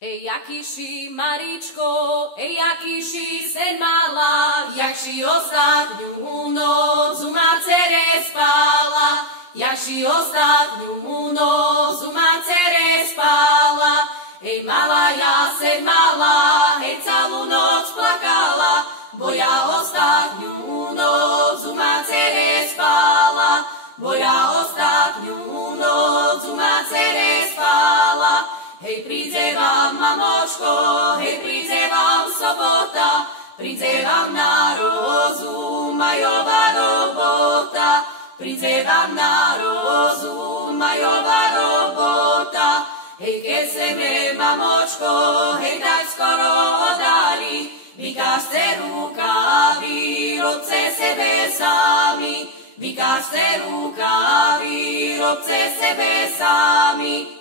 Ej, jakýši, Maričko, ej, jakýši, sen mala, jakši ostatňu noc u macere spala, jakši ostatňu noc u macere spala. Ej, mala, ja sen mala, hej, celú noc plakala, bo ja ostatňu noc u macere spala, bo ja ostatňu noc u macere spala. Hej, príde vám, mamočko, hej, príde vám sobota, príde vám na rozum majová robota, príde vám na rozum majová robota. Hej, keď sebe, mamočko, hej, tak skoro oddali, vykážte rukávy, robce sebe sami, vykážte rukávy, robce sebe sami.